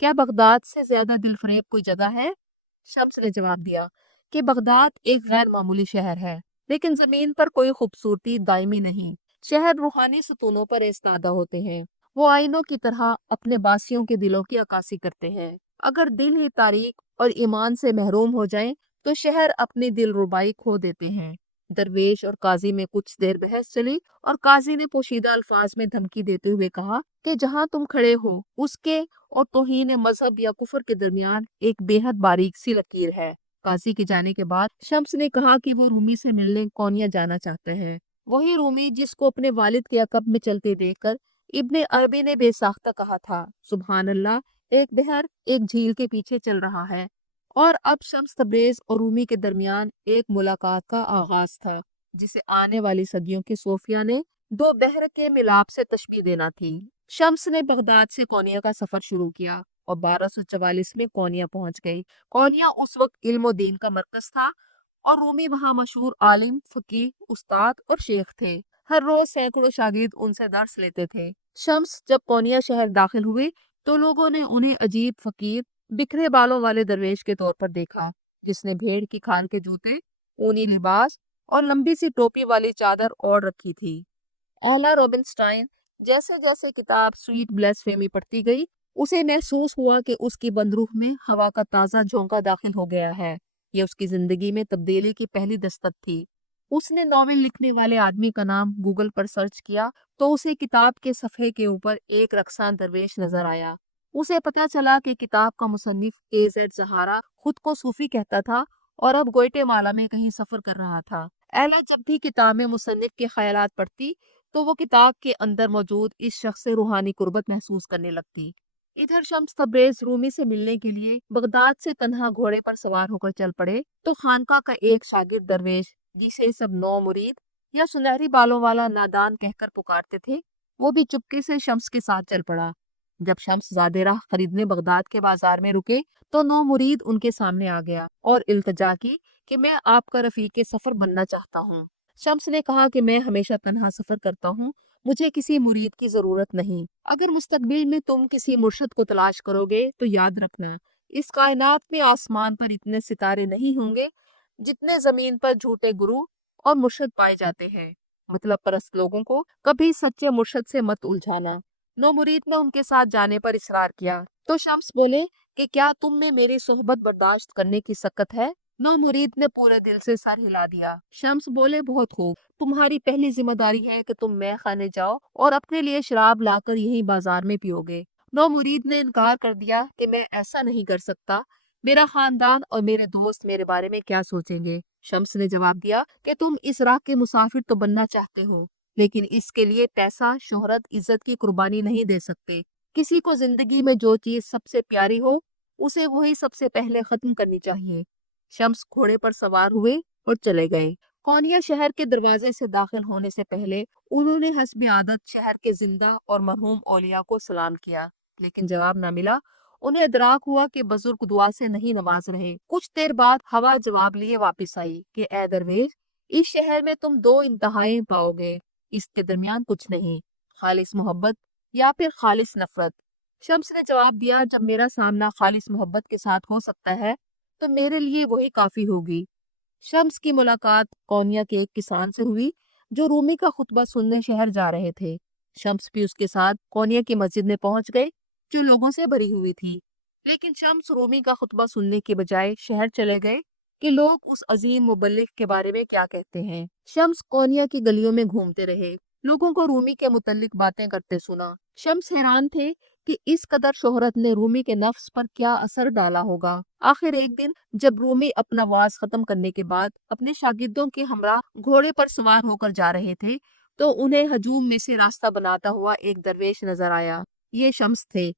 کیا بغداد سے زیادہ دل فریب کوئی جگہ ہے؟ شمس نے جواب دیا کہ بغداد ایک غیر معمولی شہر ہے، لیکن زمین پر کوئی خوبصورتی دائمی نہیں۔ شہر روحانی ستونوں پر ایستادہ ہوتے ہیں، وہ آئینوں کی طرح اپنے باسیوں کے دلوں کی عکاسی کرتے ہیں۔ اگر دل ہی تاریک اور ایمان سے محروم ہو جائیں تو شہر اپنی دل ربائی کھو دیتے ہیں۔ درویش اور قاضی میں کچھ دیر بحث چلی اور قاضی نے پوشیدہ الفاظ میں دھمکی دیتے ہوئے کہا کہ جہاں تم کھڑے ہو اس کے اور توہین مذہب یا کفر کے درمیان ایک بے حد باریک سی لکیر ہے۔ قاضی کے جانے کے بعد شمس نے کہا کہ وہ رومی سے ملنے کونیا جانا چاہتے ہیں، وہی رومی جس کو اپنے والد کے عقب میں چلتے دیکھ کر ابن عربی نے بے ساختہ کہا تھا، سبحان اللہ، ایک بحر ایک جھیل کے پیچھے چل رہا ہے۔ اور اب شمس تبریز اور رومی کے درمیان ایک ملاقات کا آغاز تھا جسے آنے والی صدیوں کے صوفیہ نے دو بحر کے ملاپ سے تشبیہ دینا تھی۔ شمس نے بغداد سے کونیا کا سفر شروع کیا اور 1244 میں کونیا پہنچ گئی۔ کونیا اس وقت علم و دین کا مرکز تھا اور رومی وہاں مشہور عالم، فقیہ، استاد اور شیخ تھے۔ ہر روز سینکڑوں شاگرد ان سے درس لیتے تھے۔ شمس جب کونیا شہر داخل ہوئے تو لوگوں نے انہیں عجیب فقیر، بکھرے بالوں والے درویش کے طور پر دیکھا، جس نے بھیڑ کی کھال کے جوتے، اونی لباس اور لمبی سی ٹوپی والی چادر اوڑھ رکھی تھی۔ ایلا روبنسٹائن جیسے جیسے کتاب سویٹ بلیسفیمی پڑھتی گئی، اسے محسوس ہوا کہ اس کی بندروح میں ہوا کا تازہ جھونکا داخل ہو گیا ہے۔ یہ اس کی زندگی میں تبدیلی کی پہلی دستک تھی۔ اس نے ناول لکھنے والے آدمی کا نام گوگل پر سرچ کیا تو اسے کتاب کے صفحے کے اوپر ایک رقصاں درویش نظر آیا۔ اسے پتا چلا کہ کتاب کا مصنف A Z زہارا خود کو صوفی کہتا تھا اور اب گوئٹے مالا میں کہیں سفر کر رہا تھا۔ ایلا جب بھی کتاب میں مصنف کے خیالات پڑھتی تو وہ کتاب کے اندر موجود اس شخص سے روحانی قربت محسوس کرنے لگتی۔ ادھر شمس تبریز رومی سے ملنے کے لیے بغداد سے تنہا گھوڑے پر سوار ہو کر چل پڑے تو خانقاہ کا ایک شاگرد درویش، جسے سب نو مرید یا سنہری بالوں والا نادان کہہ کر پکارتے تھے، وہ بھی چپکے سے شمس کے ساتھ چل پڑا۔ جب شمس زادے راہ خریدنے بغداد کے بازار میں رکے تو نو مرید ان کے سامنے آ گیا اور التجا کی کہ میں آپ کا رفیق سفر بننا چاہتا ہوں۔ شمس نے کہا کہ میں ہمیشہ تنہا سفر کرتا ہوں، مجھے کسی مرید کی ضرورت نہیں۔ اگر مستقبل میں تم کسی مرشد کو تلاش کرو گے تو یاد رکھنا، اس کائنات میں آسمان پر اتنے ستارے نہیں ہوں گے جتنے زمین پر جھوٹے گرو اور مرشد پائے جاتے ہیں۔ مطلب پرست لوگوں کو کبھی سچے مرشد سے مت الجھانا۔ نو مرید نے ان کے ساتھ جانے پر اصرار کیا تو شمس بولے کہ کیا تم میں میری صحبت برداشت کرنے کی سکت ہے؟ نو مرید نے پورے دل سے سر ہلا دیا۔ شمس بولے بہت خوب، تمہاری پہلی ذمہ داری ہے کہ تم مے خانے جاؤ اور اپنے لیے شراب لا کر یہی بازار میں پیو گے۔ نو مرید نے انکار کر دیا کہ میں ایسا نہیں کر سکتا، میرا خاندان اور میرے دوست میرے بارے میں کیا سوچیں گے۔ شمس نے جواب دیا کہ تم اس راہ کے مسافر تو بننا چاہتے ہو، لیکن اس کے لیے پیسہ، شہرت، عزت کی قربانی نہیں دے سکتے۔ کسی کو زندگی میں جو چیز سب سے پیاری ہو اسے وہی سب سے پہلے ختم کرنی چاہیے۔ شمس گھوڑے پر سوار ہوئے اور چلے گئے۔ کونیا شہر کے دروازے سے داخل ہونے سے پہلے انہوں نے حسب عادت شہر کے زندہ اور مرحوم اولیاء کو سلام کیا، لیکن جواب نہ ملا۔ انہیں ادراک ہوا کہ بزرگ دعا سے نہیں نواز رہے۔ کچھ دیر بعد ہوا جواب لیے واپس آئی کہ اے درویش، اس شہر میں تم دو انتہائیں پاؤ گے، اس کے درمیان کچھ نہیں، خالص محبت یا پھر خالص نفرت۔ شمس نے جواب دیا، جب میرا سامنا خالص محبت کے ساتھ ہو سکتا ہے تو میرے لیے وہی کافی ہوگی۔ شمس کی ملاقات کونیا کے ایک کسان سے ہوئی جو رومی کا خطبہ سننے شہر جا رہے تھے۔ شمس بھی اس کے ساتھ کونیا کی مسجد میں پہنچ گئے جو لوگوں سے بھری ہوئی تھی، لیکن شمس رومی کا خطبہ سننے کے بجائے شہر چلے گئے کہ لوگ اس عظیم مبلغ کے بارے میں کیا کہتے ہیں۔ شمس کونیا کی گلیوں میں گھومتے رہے، لوگوں کو رومی کے متعلق باتیں کرتے سنا۔ شمس حیران تھے کہ اس قدر شہرت نے رومی کے نفس پر کیا اثر ڈالا ہوگا۔ آخر ایک دن جب رومی اپنا وعظ ختم کرنے کے بعد اپنے شاگردوں کے ہمراہ گھوڑے پر سوار ہو کر جا رہے تھے تو انہیں ہجوم میں سے راستہ بناتا ہوا ایک درویش نظر آیا۔ یہ شمس تھے،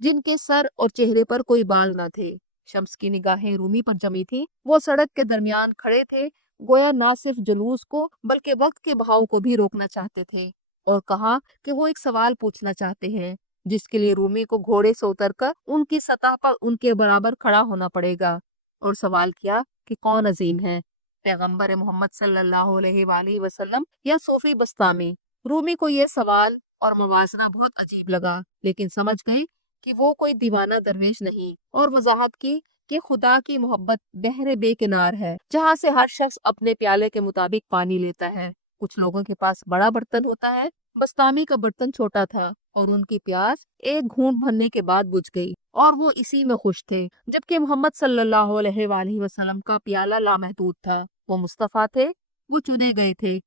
جن کے سر اور چہرے پر کوئی بال نہ تھے۔ شمس کی نگاہیں رومی پر جمی تھی، وہ سڑک کے درمیان کھڑے تھے، گویا نہ صرف جلوس کو بلکہ وقت کے بہاؤ کو بھی روکنا چاہتے تھے، اور کہا کہ وہ ایک سوال پوچھنا چاہتے ہیں جس کے لیے رومی کو گھوڑے سے اتر کر ان کی سطح پر ان کے برابر کھڑا ہونا پڑے گا۔ اور سوال کیا کہ کون عظیم ہے، پیغمبر محمد صلی اللہ علیہ وآلہ وسلم یا صوفی بستامی؟ رومی کو یہ سوال اور موازنہ بہت عجیب لگا، لیکن سمجھ گئے کہ وہ کوئی دیوانہ درویش نہیں، اور وضاحت کی کہ خدا کی محبت بحر بے کنار ہے، جہاں سے ہر شخص اپنے پیالے کے مطابق پانی لیتا ہے۔ کچھ لوگوں کے پاس بڑا برتن ہوتا ہے، بستامی کا برتن چھوٹا تھا، اور ان کی پیاس ایک گھونٹ بھرنے کے بعد بجھ گئی، اور وہ اسی میں خوش تھے، جبکہ محمد صلی اللہ علیہ وآلہ وسلم کا پیالہ لامحدود تھا۔ وہ مصطفیٰ تھے، وہ چنے گئے تھے،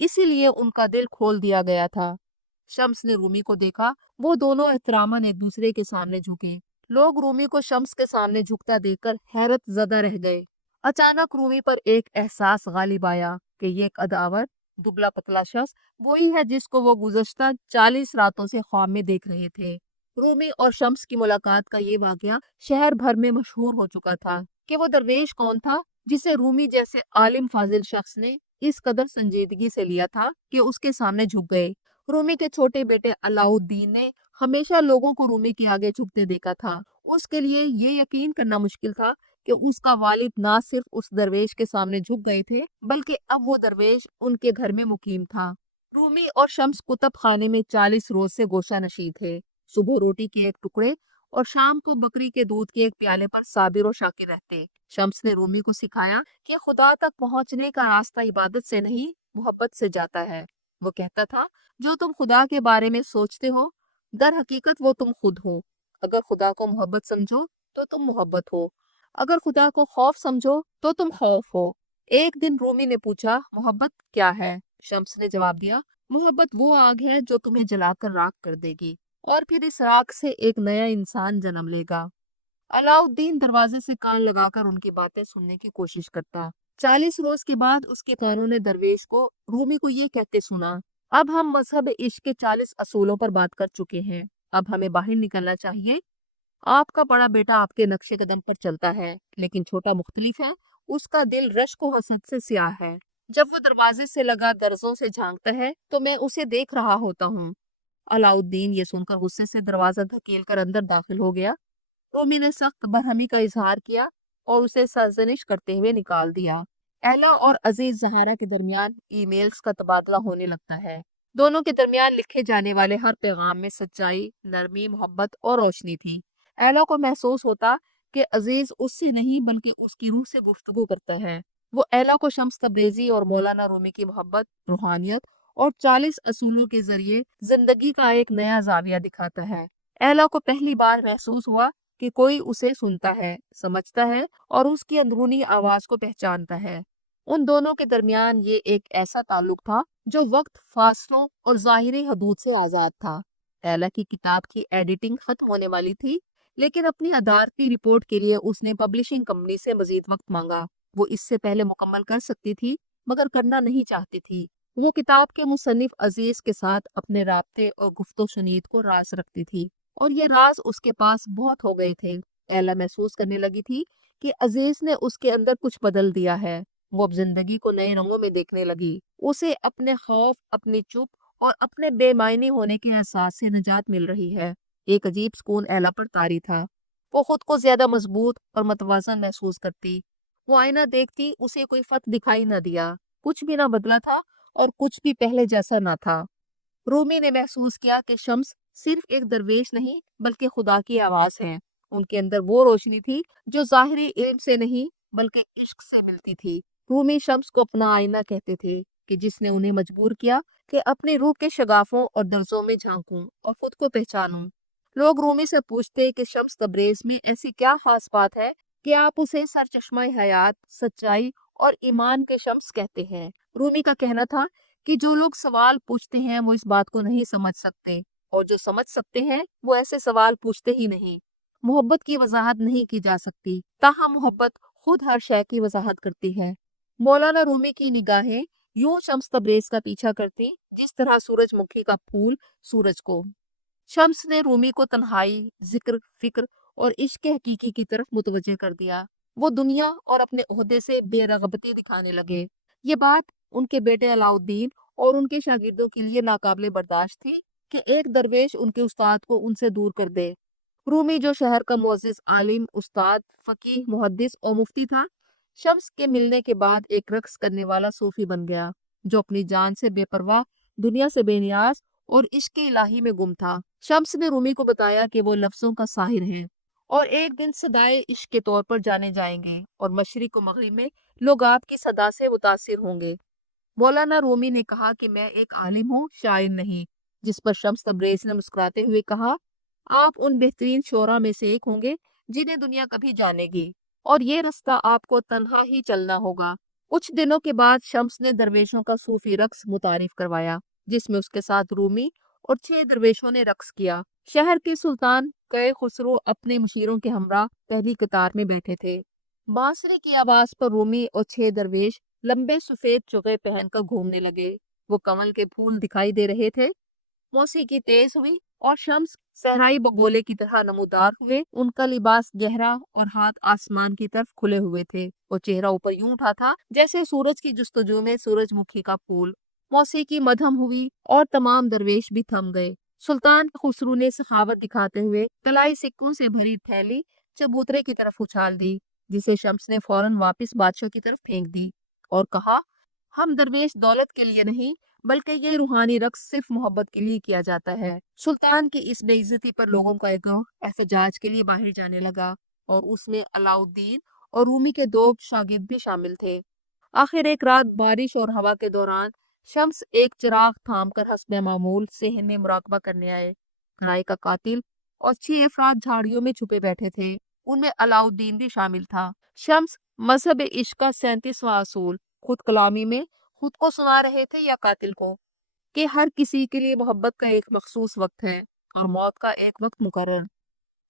اسی لیے ان کا دل کھول دیا گیا تھا۔ شمس نے رومی کو دیکھا، وہ دونوں احتراماً ایک دوسرے کے سامنے جھکے۔ لوگ رومی کو شمس کے سامنے جھکتا دیکھ کر حیرت زدہ رہ گئے۔ اچانک رومی پر ایک احساس غالب آیا کہ یہ ایک اداور، دبلا پتلا شخص وہی ہے جس کو وہ گزشتہ 40 راتوں سے خواب میں دیکھ رہے تھے۔ رومی اور شمس کی ملاقات کا یہ واقعہ شہر بھر میں مشہور ہو چکا تھا کہ وہ درویش کون تھا جسے رومی جیسے عالم فاضل شخص نے اس قدر سنجیدگی سے لیا تھا کہ اس کے سامنے جھک گئے۔ رومی کے چھوٹے بیٹے علاؤالدین نے ہمیشہ لوگوں کو رومی کے آگے جھکتے دیکھا تھا۔ اس کے لیے یہ یقین کرنا مشکل تھا کہ اس کا والد نہ صرف اس درویش کے سامنے جھک گئے تھے، بلکہ اب وہ درویش ان کے گھر میں مقیم تھا۔ رومی اور شمس کتب خانے میں 40 روز سے گوشہ نشیں تھے۔ صبح روٹی کے ایک ٹکڑے اور شام کو بکری کے دودھ کے ایک پیالے پر صابر و شاکر رہتے۔ شمس نے رومی کو سکھایا کہ خدا تک پہنچنے کا راستہ عبادت سے نہیں، محبت سے جاتا ہے۔ وہ کہتا تھا، جو تم خدا کے بارے میں سوچتے ہو، در حقیقت وہ تم خود ہو۔ اگر خدا کو محبت سمجھو تو تم محبت ہو، اگر خدا کو خوف سمجھو تو تم خوف ہو۔ ایک دن رومی نے پوچھا، محبت کیا ہے؟ شمس نے جواب دیا، محبت وہ آگ ہے جو تمہیں جلا کر راکھ کر دے گی، اور پھر اس راکھ سے ایک نیا انسان جنم لے گا۔ علاؤالدین دروازے سے کان لگا کر ان کی باتیں سننے کی کوشش کرتا۔ 40 روز کے بعد اس کے کانوں نے درویش کو رومی کو یہ کہتے سنا، اب ہم مذہب عشق کے 40 اصولوں پر بات کر چکے ہیں، اب ہمیں باہر نکلنا چاہیے۔ آپ کا بڑا بیٹا آپ کے نقش قدم پر چلتا ہے، لیکن چھوٹا مختلف ہے، اس کا دل رشک و حسد سے سیاہ ہے۔ جب وہ دروازے سے لگا درزوں سے جھانکتا ہے تو میں اسے دیکھ رہا ہوتا ہوں۔ علاؤالدین یہ سن کر غصے سے دروازہ دھکیل کر اندر داخل ہو گیا۔ رومی نے سخت برہمی کا اظہار کیا اور اسے سرزنش کرتے ہوئے نکال دیا۔ ایلا اور عزیز زہرا کے درمیان ای میلز کا تبادلہ ہونے لگتا ہے۔ دونوں کے درمیان لکھے جانے والے ہر پیغام میں سچائی، نرمی، محبت اور روشنی تھی۔ ایلا کو محسوس ہوتا کہ عزیز اس سے نہیں بلکہ اس کی روح سے گفتگو کرتا ہے۔ وہ ایلا کو شمس تبریزی اور مولانا رومی کی محبت، روحانیت اور 40 اصولوں کے ذریعے زندگی کا ایک نیا زاویہ دکھاتا ہے۔ ایلا کو پہلی بار محسوس ہوا کہ کوئی اسے سنتا ہے، سمجھتا ہے اور اس کی اندرونی آواز کو پہچانتا ہے۔ ان دونوں کے درمیان یہ ایک ایسا تعلق تھا جو وقت، فاصلوں اور ظاہری حدود سے آزاد تھا۔ ایلا کی کتاب کی ایڈیٹنگ ختم ہونے والی تھی، لیکن اپنی ادارتی رپورٹ کے لیے اس نے پبلشنگ کمپنی سے مزید وقت مانگا۔ وہ اس سے پہلے مکمل کر سکتی تھی، مگر کرنا نہیں چاہتی تھی۔ وہ کتاب کے مصنف عزیز کے ساتھ اپنے رابطے اور گفت و شنید کو راز رکھتی تھی، اور یہ راز اس کے پاس بہت ہو گئے تھے۔ ایلا محسوس کرنے لگی تھی کہ عزیز نے اس کے اندر کچھ بدل دیا ہے۔ وہ اب زندگی کو نئے رنگوں میں دیکھنے لگی۔ اسے اپنے خوف، اپنی چپ اور اپنے بے معنی ہونے کے احساس سے نجات مل رہی ہے۔ ایک عجیب سکون ایلا پر طاری تھا۔ وہ خود کو زیادہ مضبوط اور متوازن محسوس کرتی۔ وہ آئینہ دیکھتی، اسے کوئی فرق دکھائی نہ دیا، کچھ بھی نہ بدلا تھا اور کچھ بھی پہلے جیسا نہ تھا۔ رومی نے محسوس کیا کہ شمس صرف ایک درویش نہیں بلکہ خدا کی آواز ہے۔ ان کے اندر وہ روشنی تھی جو ظاہری علم سے نہیں بلکہ عشق سے ملتی تھی۔ رومی شمس کو اپنا آئینہ کہتے تھے کہ جس نے انہیں مجبور کیا کہ اپنی روح کے شگافوں اور درزوں میں جھانکوں اور خود کو پہچانوں۔ لوگ رومی سے پوچھتے کہ شمس تبریز میں ایسی کیا خاص بات ہے کہ آپ اسے سرچشمہ حیات، سچائی اور ایمان کے شمس کہتے ہیں۔ رومی کا کہنا تھا کہ جو لوگ سوال پوچھتے ہیں وہ اس بات کو نہیں سمجھ سکتے، اور جو سمجھ سکتے ہیں وہ ایسے سوال پوچھتے ہی نہیں۔ محبت کی وضاحت نہیں کی جا سکتی، تاہم محبت خود ہر شے کی وضاحت کرتی ہے۔ مولانا رومی کی نگاہیں یوں شمس تبریز کا پیچھا کرتی جس طرح سورج مکھی کا پھول سورج کو۔ شمس نے رومی کو تنہائی، ذکر، فکر اور عشق حقیقی کی طرف متوجہ کر دیا۔ وہ دنیا اور اپنے عہدے سے بے رغبتی دکھانے لگے۔ یہ بات ان کے بیٹے علاؤالدین اور ان کے شاگردوں کے لیے ناقابل برداشت تھی کہ ایک درویش ان کے استاد کو ان سے دور کر دے۔ رومی جو شہر کا معزز عالم، استاد، فقیہ، محدث اور مفتی تھا، شمس کے ملنے کے بعد ایک رقص کرنے والا صوفی بن گیا جو اپنی جان سے بے پرواہ، دنیا سے بے نیاز اور عشق الہی میں گم تھا۔ شمس نے رومی کو بتایا کہ وہ لفظوں کا ساحر ہے اور ایک دن صدائے عشق کے طور پر جانے جائیں گے اور مشرق و مغرب میں لوگ آپ کی صدا سے متاثر ہوں گے۔ مولانا رومی نے کہا کہ میں ایک عالم ہوں، شاعر نہیں۔ جس پر شمس تبریز نے مسکراتے ہوئے کہا، آپ ان بہترین شعراء میں سے ایک ہوں گے جنہیں دنیا کبھی جانے گی، اور یہ رستہ آپ کو تنہا ہی چلنا ہوگا۔ کچھ دنوں کے بعد شمس نے درویشوں کا صوفی رقص متعارف کروایا، جس میں اس کے ساتھ رومی اور 6 درویشوں نے رقص کیا۔ شہر کے سلطان قے خسرو اپنے مشیروں کے ہمراہ پہلی قطار میں بیٹھے تھے۔ بانسری کی آواز پر رومی اور 6 درویش لمبے سفید چغے پہن کر گھومنے لگے۔ وہ کمل کے پھول دکھائی دے رہے تھے۔ موسیقی تیز ہوئی اور شمس صحرائی بگولے کی طرح نمودار ہوئے۔ ان کا لباس گہرا اور ہاتھ آسمان کی طرف کھلے ہوئے تھے اور چہرہ اوپر یوں اٹھا تھا جیسے سورج کی جستجو میں سورج مکھی کا پھول۔ موسیقی مدھم ہوئی اور تمام درویش بھی تھم گئے۔ سلطان خسرو نے سخاوت دکھاتے ہوئے طلائی سکوں سے بھری تھیلی چبوترے کی طرف اچھال دی، جسے شمس نے فوراً واپس بادشاہ کی طرف پھینک دی اور کہا، ہم درویش دولت کے لیے نہیں بلکہ یہ روحانی رقص صرف محبت کے لیے کیا جاتا ہے۔ سلطان کی اس بے عزتی پر لوگوں کا ایک گروہ احتجاج کے لیے باہر جانے لگا اور اس میں علاء الدین اور رومی کے 2 شاگرد بھی شامل تھے۔ آخر ایک رات بارش اور ہوا کے دوران شمس ایک چراغ تھام کر حسب معمول صحن میں مراقبہ کرنے آئے۔ گھرائی کا قاتل اور 6 افراد جھاڑیوں میں چھپے بیٹھے تھے، ان میں علاء الدین بھی شامل تھا۔ شمس مذہب عشق کا 37واں اصول خود کلامی میں خود کو سنا رہے تھے یا قاتل کو، کہ ہر کسی کے لیے محبت کا ایک مخصوص وقت ہے اور موت کا ایک وقت مقرر۔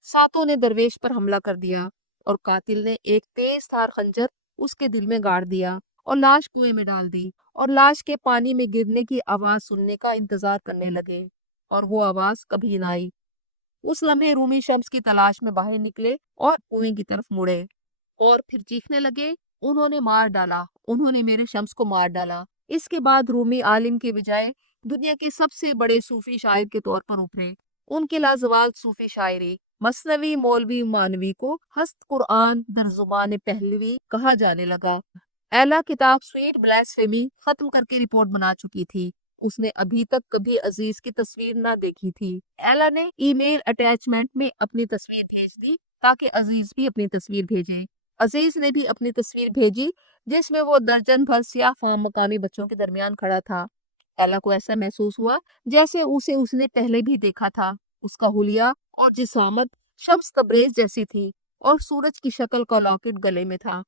ساتوں نے درویش پر حملہ کر دیا اور قاتل نے ایک تیز دھار خنجر اس کے دل میں گاڑ دیا اور لاش کنویں میں ڈال دی، اور لاش کے پانی میں گرنے کی آواز سننے کا انتظار کرنے لگے، اور وہ آواز کبھی نہ آئی۔ اس لمحے رومی شمس کی تلاش میں باہر نکلے اور کنویں کی طرف مڑے اور پھر چیخنے لگے، انہوں نے مار ڈالا، انہوں نے میرے شمس کو مار ڈالا۔ اس کے بعد رومی عالم کے بجائے دنیا کے سب سے بڑے صوفی شاعر کے طور پر ابھرے۔ ان کے لازوال صوفی شاعری مثنوی مولوی مانوی کو ہست قرآن در زبان پہلوی کہا جانے لگا۔ ایلا کتاب سویٹ بلاسفیمی ختم کر کے رپورٹ بنا چکی تھی۔ اس نے ابھی تک کبھی عزیز کی تصویر نہ دیکھی تھی۔ ایلا نے ای میل اٹیچمنٹ میں اپنی تصویر بھیج دی تاکہ عزیز بھی اپنی تصویر بھیجے۔ عزیز نے بھی اپنی تصویر بھیجی جس میں وہ درجن بھر سیاہ فام مقامی بچوں کے درمیان کھڑا تھا۔ ایلا کو ایسا محسوس ہوا جیسے اسے اس نے پہلے بھی دیکھا تھا۔ اس کا حلیہ اور جسامت شمس تبریز جیسی تھی اور سورج کی شکل کا لاکٹ گلے میں تھا۔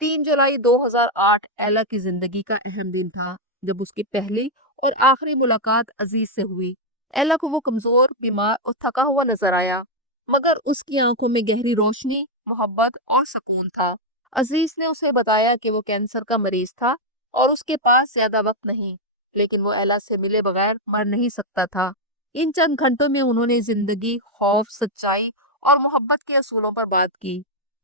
3 جولائی 2008 ایلا کی زندگی کا اہم دن تھا جب اس کی پہلی اور آخری ملاقات عزیز سے ہوئی۔ ایلا کو وہ کمزور، بیمار اور تھکا ہوا نظر آیا، مگر اس کی آنکھوں میں گہری روشنی، محبت اور سکون تھا۔ عزیز نے اسے بتایا کہ وہ کینسر کا مریض تھا اور اس کے پاس زیادہ وقت نہیں، لیکن وہ ایلا سے ملے بغیر مر نہیں سکتا تھا۔ ان چند گھنٹوں میں انہوں نے زندگی، خوف، سچائی اور محبت کے اصولوں پر بات کی۔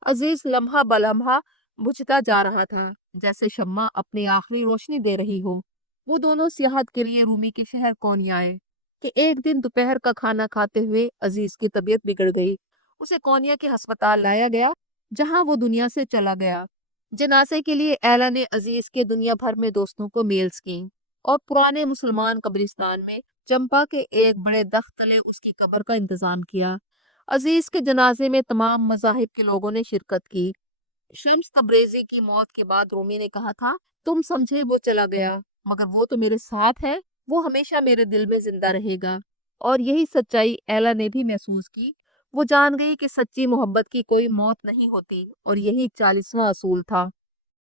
عزیز لمحہ بلمحہ بجھتا جا رہا تھا، جیسے شمع اپنی آخری روشنی دے رہی ہو۔ وہ دونوں سیاحت کے لیے رومی کے شہر کونیا آئے کہ ایک دن دوپہر کا کھانا کھاتے ہوئے عزیز کی طبیعت بگڑ گئی۔ اسے کونیا کے ہسپتال لایا گیا جہاں وہ دنیا سے چلا گیا۔ جنازے کے لیے ایلا نے عزیز کے دنیا بھر میں دوستوں کو میلز کیں اور پرانے مسلمان قبرستان میں چمپا کے ایک بڑے درخت تلے اس کی قبر کا انتظام کیا۔ عزیز کے جنازے میں تمام مذاہب کے لوگوں نے شرکت کی۔ شمس تبریزی کی موت کے بعد رومی نے کہا تھا، تم سمجھے وہ چلا گیا مگر وہ تو میرے ساتھ ہے، وہ ہمیشہ میرے دل میں زندہ رہے گا۔ اور یہی سچائی ایلا نے بھی محسوس کی۔ وہ جان گئی کہ سچی محبت کی کوئی موت نہیں ہوتی، اور یہی 40واں اصول تھا۔